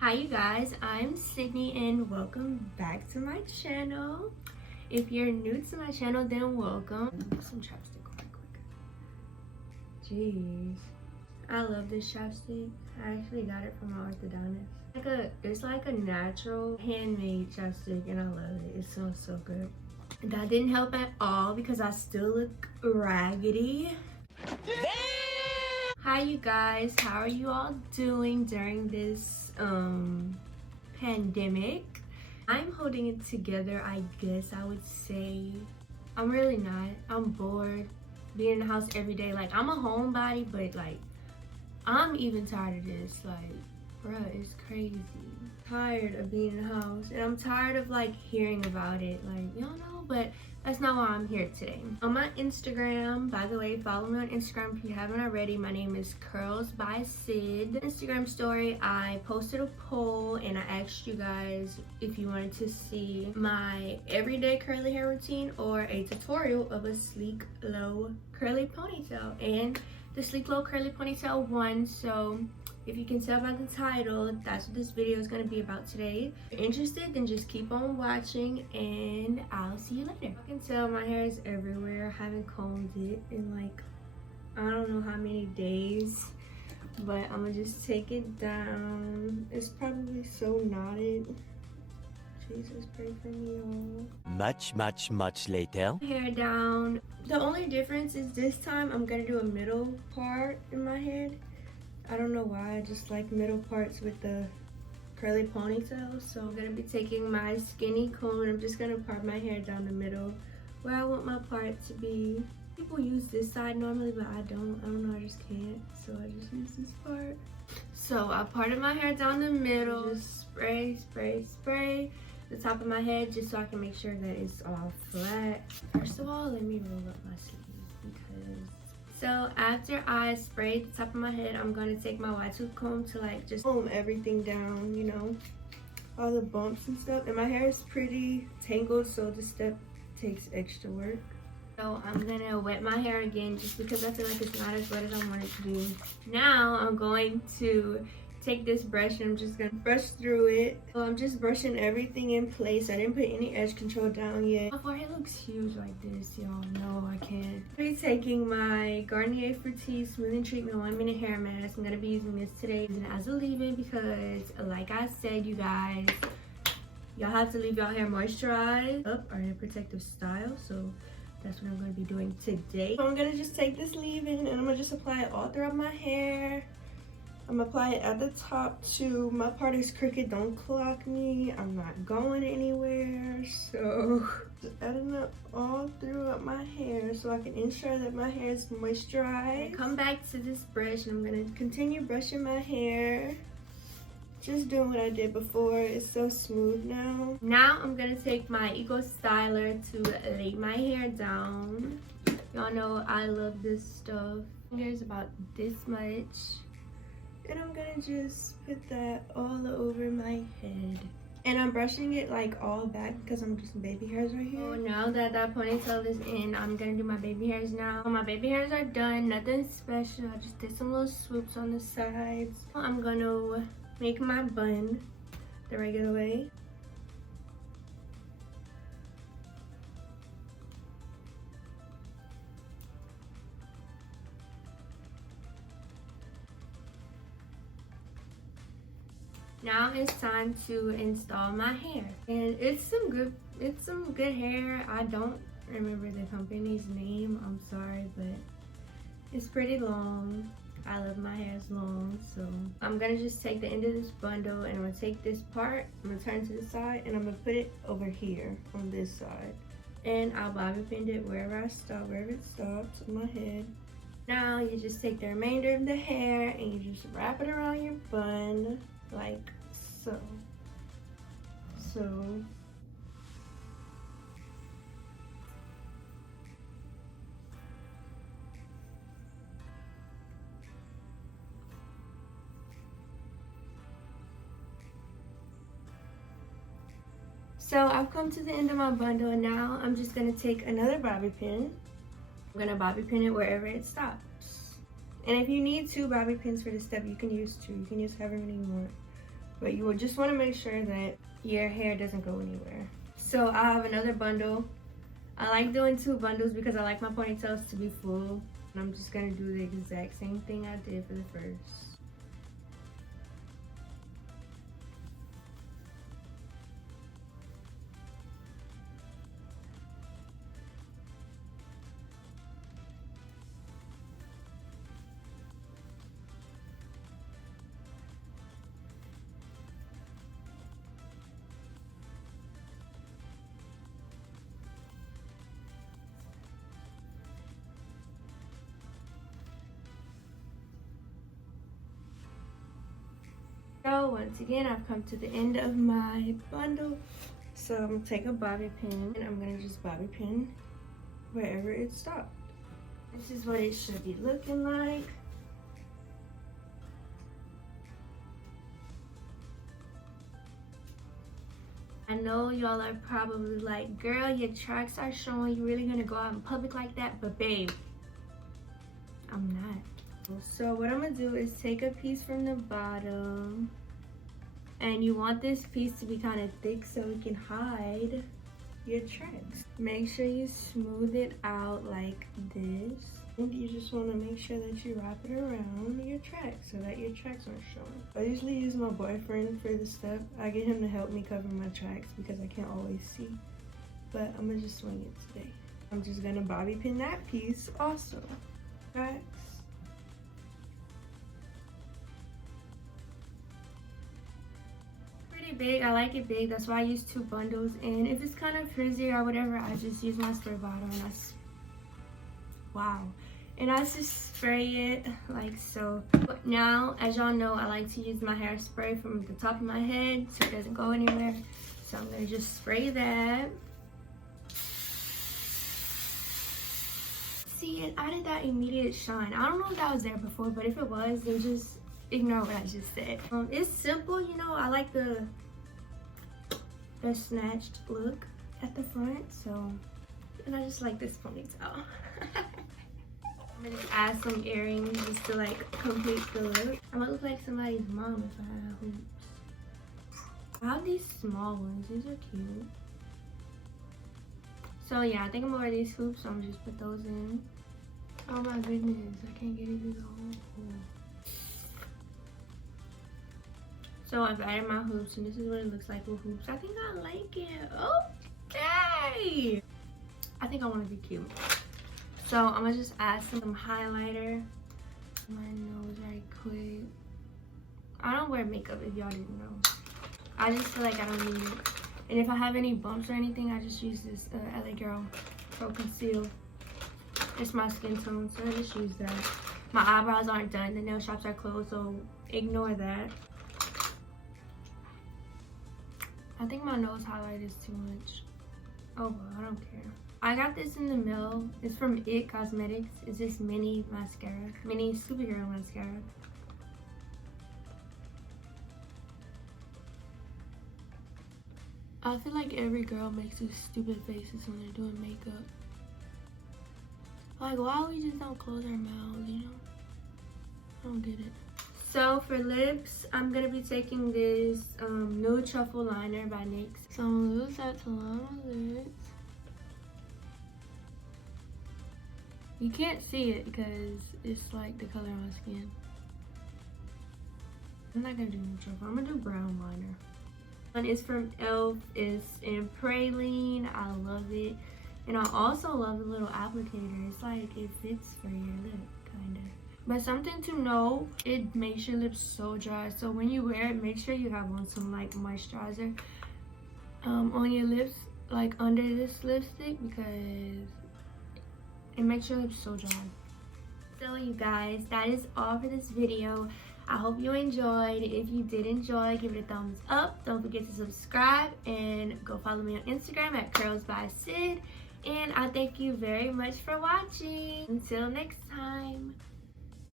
Hi you guys, I'm Sydney and welcome back to my channel. If you're new to my channel, then welcome. Put some chapstick on quick. Jeez. I love this chapstick. I actually got it from my orthodontist. It's like a natural handmade chapstick and I love it. It smells so good. That didn't help at all because I still look raggedy. Hi you guys, how are you all doing during this pandemic? I'm holding it together, I guess I would say. I'm really not. I'm bored being in the house every day. Like, I'm a homebody, but like I'm even tired of this. Like, bruh, it's crazy. Tired of being in the house, and I'm tired of like hearing about it. Like, you don't know, but that's not why I'm here today. On my Instagram, by the way, follow me on Instagram if you haven't already. My name is Curls by Sid. Instagram story, I posted a poll and I asked you guys if you wanted to see my everyday curly hair routine or a tutorial of a sleek low curly ponytail, and the sleek low curly ponytail won. So if you can tell by the title, that's what this video is going to be about today. If you're interested, then just keep on watching and I'll see you later. I can tell my hair is everywhere. I haven't combed it in like, I don't know how many days, but I'm gonna just take it down. It's probably so knotted. Jesus, pray for me, y'all. Much later. Hair down. The only difference is this time I'm gonna do a middle part in my head. I don't know why, I just like middle parts with the curly ponytail. So I'm gonna be taking my skinny comb and I'm just gonna part my hair down the middle where I want my part to be. People use this side normally, but I don't know, I just can't. So I just use this part. So I parted my hair down the middle, just spray the top of my head just so I can make sure that it's all flat. First of all, let me roll up my sleeve because... So after I sprayed the top of my head, I'm gonna take my wide tooth comb to like just comb everything down, you know, all the bumps and stuff. And my hair is pretty tangled, so this step takes extra work. So I'm gonna wet my hair again just because I feel like it's not as wet as I want it to be. Now I'm going to take this brush and I'm just gonna brush through it. So I'm just brushing everything in place. I didn't put any edge control down yet. My forehead looks huge like this, y'all. No, I can't. I'll be taking my Garnier Fructis Smoothing Treatment 1 Minute Hair Mask. I'm gonna be using this today as a leave-in because, like I said, you guys, y'all have to leave y'all hair moisturized up or in a protective style. So that's what I'm gonna be doing today. So I'm gonna just take this leave-in and I'm gonna just apply it all throughout my hair. I'm gonna apply it at the top too. My part is crooked, don't clock me. I'm not going anywhere. So just adding it all throughout my hair so I can ensure that my hair is moisturized. Come back to this brush and I'm gonna continue brushing my hair. Just doing what I did before. It's so smooth now. Now I'm gonna take my Eco Styler to lay my hair down. Y'all know I love this stuff. There's about this much. And I'm gonna just put that all over my head. And I'm brushing it like all back because I'm just baby hairs right here. So now that that ponytail is in, I'm gonna do my baby hairs now. My baby hairs are done, nothing special. I just did some little swoops on the sides. I'm gonna make my bun the regular way. Now it's time to install my hair, and it's some good hair. I don't remember the company's name, I'm sorry, but it's pretty long. I love my hair long, so I'm gonna just take the end of this bundle and I'm gonna take this part, I'm gonna turn to the side and I'm gonna put it over here on this side, and I'll bobby pin it wherever it stops on my head. Now you just take the remainder of the hair and you just wrap it around your bun like so. So I've come to the end of my bundle and now I'm just gonna take another bobby pin. I'm gonna bobby pin it wherever it stops. And if you need 2 bobby pins for this step, you can use 2. You can use however many you want. But you will just want to make sure that your hair doesn't go anywhere. So I have another bundle. I like doing 2 bundles because I like my ponytails to be full. And I'm just gonna do the exact same thing I did for the first. So once again, I've come to the end of my bundle. So I'm gonna take a bobby pin and I'm gonna just bobby pin wherever it stopped. This is what it should be looking like. I know y'all are probably like, girl, your tracks are showing. You really gonna go out in public like that? But babe, I'm not. So what I'm gonna do is take a piece from the bottom, and you want this piece to be kind of thick so it can hide your tracks. Make sure you smooth it out like this. And you just want to make sure that you wrap it around your tracks so that your tracks aren't showing. I usually use my boyfriend for this step. I get him to help me cover my tracks because I can't always see. But I'm gonna just swing it today. I'm just gonna bobby pin that piece also. Tracks. Big. I like it big. That's why I use 2 bundles. And if it's kind of frizzy or whatever, I just use my spray bottle and that's wow. And I just spray it like so. But now, as y'all know, I like to use my hairspray from the top of my head so it doesn't go anywhere. So I'm gonna just spray that. See, it added that immediate shine. I don't know if that was there before, but if it was, then just ignore what I just said. It's simple, you know. I like the snatched look at the front, so, and I just like this ponytail. I'm gonna just add some earrings just to like complete the look. I'm gonna look like somebody's mom if I had hoops. I have these small ones. These are cute. So yeah, I think I'm gonna wear these hoops, so I'm gonna just put those in. Oh my goodness, I can't get into the hole. So I've added my hoops and this is what it looks like with hoops. I think I like it. Okay. I think I want to be cute. So I'm gonna just add some highlighter to my nose right quick. I don't wear makeup if y'all didn't know. I just feel like I don't need it. And if I have any bumps or anything, I just use this LA Girl Pro Conceal. It's my skin tone, so I just use that. My eyebrows aren't done. The nail shops are closed, so ignore that. I think my nose highlight is too much. Oh well, I don't care. I got this in the mail. It's from It Cosmetics. It's this mini mascara, mini superhero mascara. I feel like every girl makes these stupid faces when they're doing makeup. Like, why we just don't close our mouths, you know? I don't get it. So for lips, I'm gonna be taking this Nude Truffle Liner by NYX. So I'm gonna use that to line my lips. You can't see it because it's like the color on my skin. I'm not gonna do Nude Truffle, I'm gonna do brown liner. And it's from e.l.f. It's in Praline. I love it. And I also love the little applicator. It's like it fits for your lip, kinda. But something to know, it makes your lips so dry. So when you wear it, make sure you have on some like moisturizer on your lips, like under this lipstick, because it makes your lips so dry. So you guys, that is all for this video. I hope you enjoyed. If you did enjoy, give it a thumbs up. Don't forget to subscribe and go follow me on Instagram at Curls by Sid. And I thank you very much for watching. Until next time.